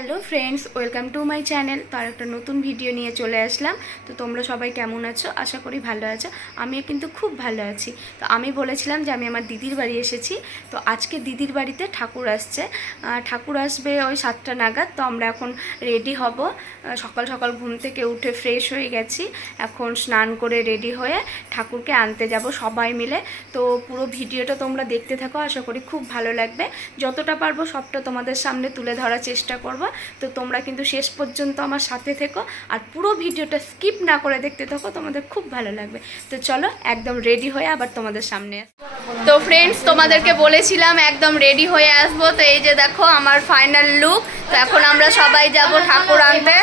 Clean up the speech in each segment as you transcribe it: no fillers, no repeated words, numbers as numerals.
Hello friends, welcome to my channel. তো আর একটা নতুন ভিডিও নিয়ে চলে আসলাম। তো তোমরা সবাই কেমন আছো? আশা করি ভালো আছো। আমিও কিন্তু খুব ভালো আছি। তো আমি বলেছিলাম যে আমি আমার দিদির বাড়ি এসেছি। তো আজকে দিদির বাড়িতে ঠাকুর আসছে। ঠাকুর আসবে ওই 7টা নাগাদ। তো আমরা এখন রেডি হব। সকাল সকাল ঘুম থেকে উঠে ফ্রেশ হয়ে গেছি। এখন স্নান করে রেডি হয়ে ঠাকুরকে আনতে যাব সবাই মিলে। তো পুরো ভিডিওটা তোমরা দেখতে থাকো, আশা করি খুব ভালো লাগবে। যতটা পারবো সবটা তোমাদের সামনে তুলে ধরার চেষ্টা করব। তো তোমরা কিন্তু শেষ পর্যন্ত আমার সাথে থেকো আর পুরো ভিডিওটা স্কিপ না করে দেখতে থাকো, তোমাদের খুব ভালো লাগবে। তো চলো একদম রেডি হয়ে আবার তোমাদের সামনে। তো ফ্রেন্ডস, তোমাদেরকে বলেছিলাম একদম রেডি হয়ে আসবো। তো এই যে দেখো আমার ফাইনাল লুক। তো এখন আমরা সবাই যাব ঠাকুর আনতে।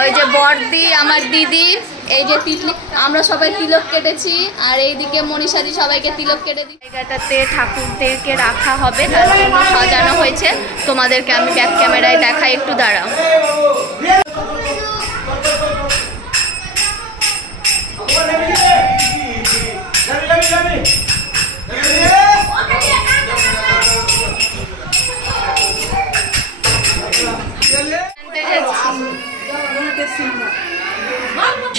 ওই যে বড়দি, আমার দিদি, এই যে তিতলি, আমরা সবাই তিলক কেটেছি। আর এইদিকে মনীষাদি সবাইকে তিলক কেটে দিই। জায়গাটাতে ঠাকুরদেরকে রাখা হবে, তার জন্য সাজানো হয়েছে। তোমাদেরকে আমি ব্যাক ক্যামেরায় দেখাই, একটু দাঁড়াও।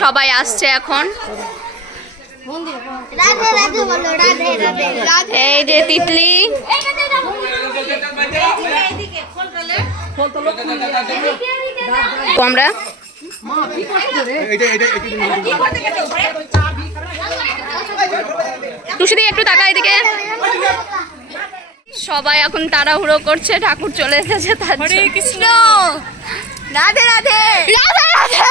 সবাই আসছে এখন। এই যে তিতলি, আমরা তুষিদি একটু তাকা এদিকে। সবাই এখন তাড়াহুড়ো করছে, ঠাকুর চলে এসেছে। হরে কৃষ্ণ, রাধে রাধে রাধে রাধে।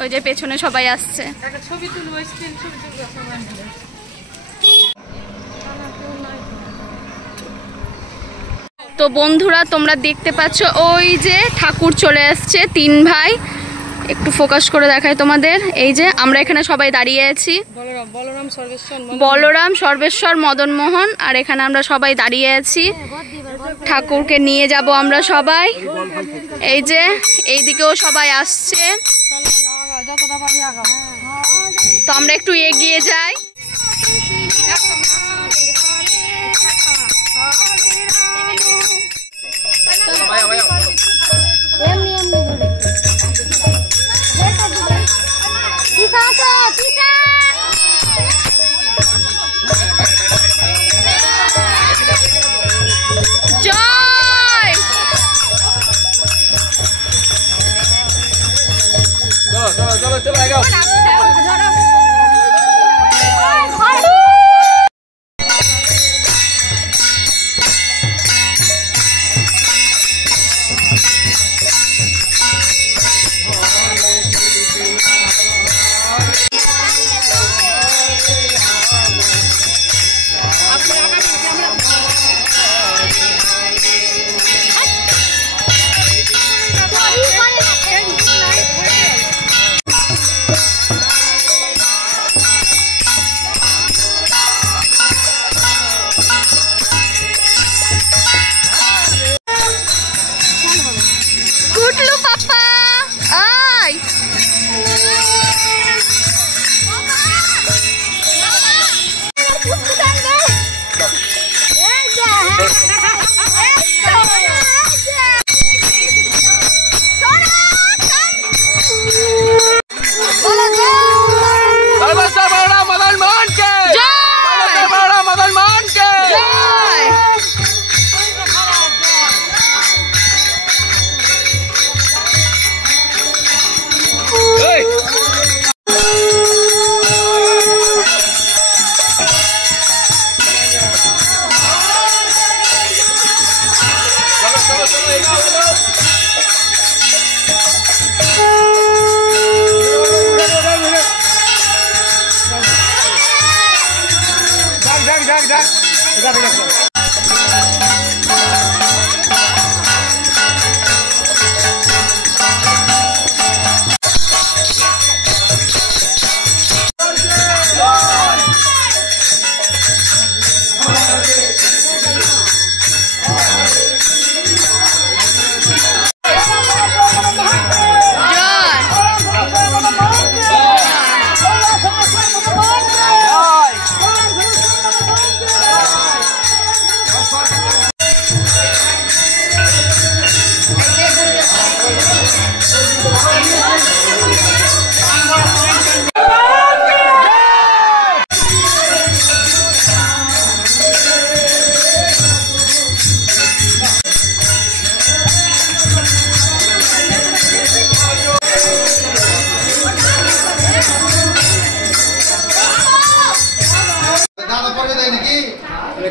ওই যে পেছনে সবাই আসছে। তো বন্ধুরা, তোমরা দেখতে পাচ্ছ ওই যে ঠাকুর চলে আসছে, 3 ভাই। একটু ফোকাস করে দেখাই তোমাদের। এই যে আমরা এখানে সবাই দাঁড়িয়ে আছি, বলরাম, সর্বেশ্বর, মদন মোহন। আর এখানে আমরা সবাই দাঁড়িয়ে আছি। ঠাকুরকে নিয়ে যাব আমরা সবাই। এই যে এইদিকেও সবাই আসছে। তো আমরা একটু এগিয়ে যাই।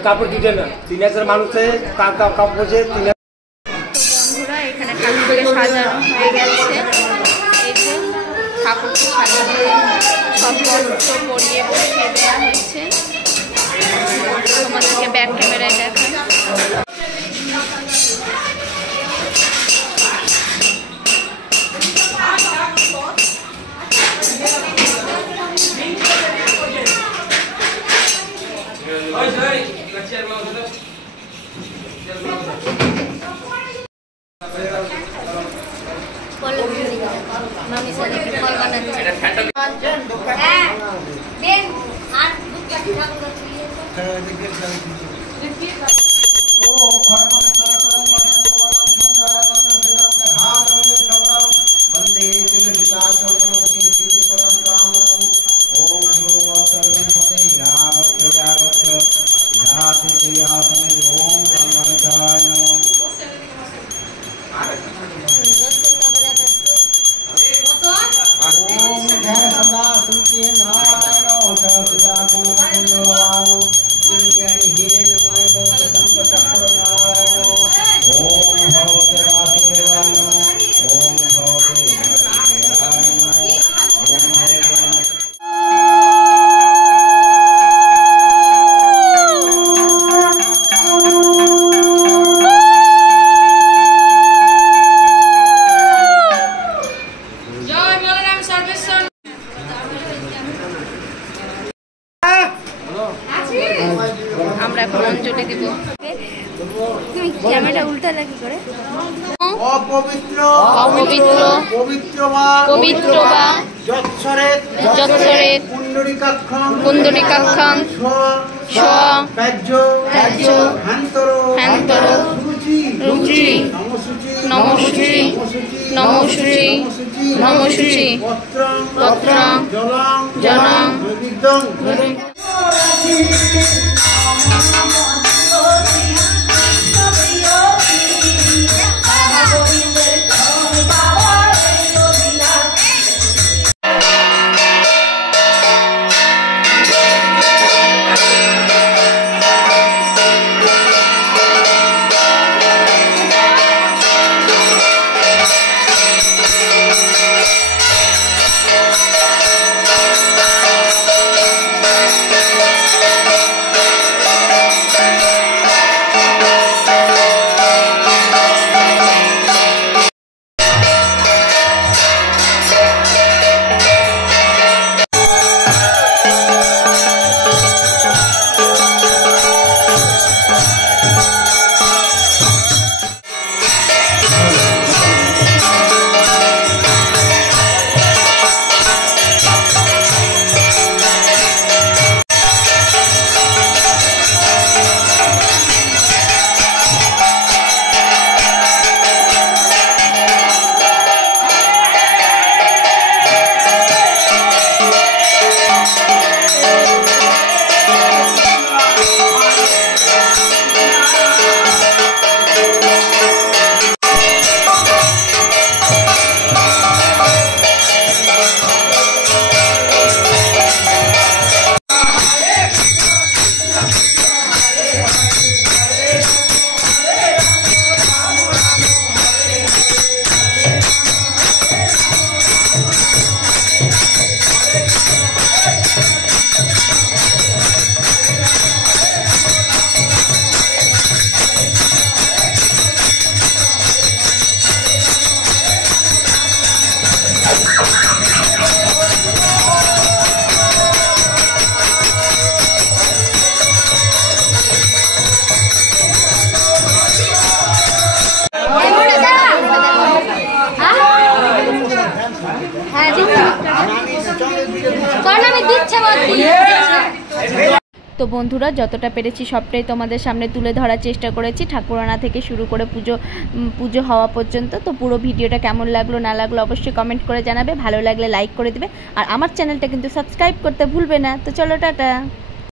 কাপড় দিতে না 3000 মানুষে কাপড় বসে 3000। বন্ধুরা এখানে ঠাকুরকে সাজানো হয়ে গেছে, এই যে ঠাকুরকে সাজানো সব বস্ত্র পরিয়ে বসিয়ে দেওয়া হয়েছে। তোমাদেরকে ব্যাক ক্যামেরায় দেখাই। আমরা এখন অঞ্জলি দিব। তুমি ক্যামেরা উল্টা লাগি করে অপবিত্র অপবিত্র পবিত্র বা পবিত্র বা যৎসরেত যৎসরেত পুণ্ডরিকাক্ষং পুণ্ডরিকাক্ষং স্ব কার্য কার্য হান্তর হান্তর রুচি রুচি নমশুচি নমশুচি নমশুচি নমশুচি পত্রং পত্রং জলং জলং নৈবেদ্যং তো বন্ধুরা যতটা পেরেছি সবটাই তোমাদের সামনে তুলে ধরার চেষ্টা করেছি, ঠাকুরানা থেকে শুরু করে পুজো হওয়া পর্যন্ত। তো পুরো ভিডিওটা কেমন লাগলো না লাগলো অবশ্যই কমেন্ট করে জানাবে, ভালো লাগলে লাইক করে দেবে, আর আমার চ্যানেলটা কিন্তু সাবস্ক্রাইব করতে ভুলবে না। তো চলো টাটা।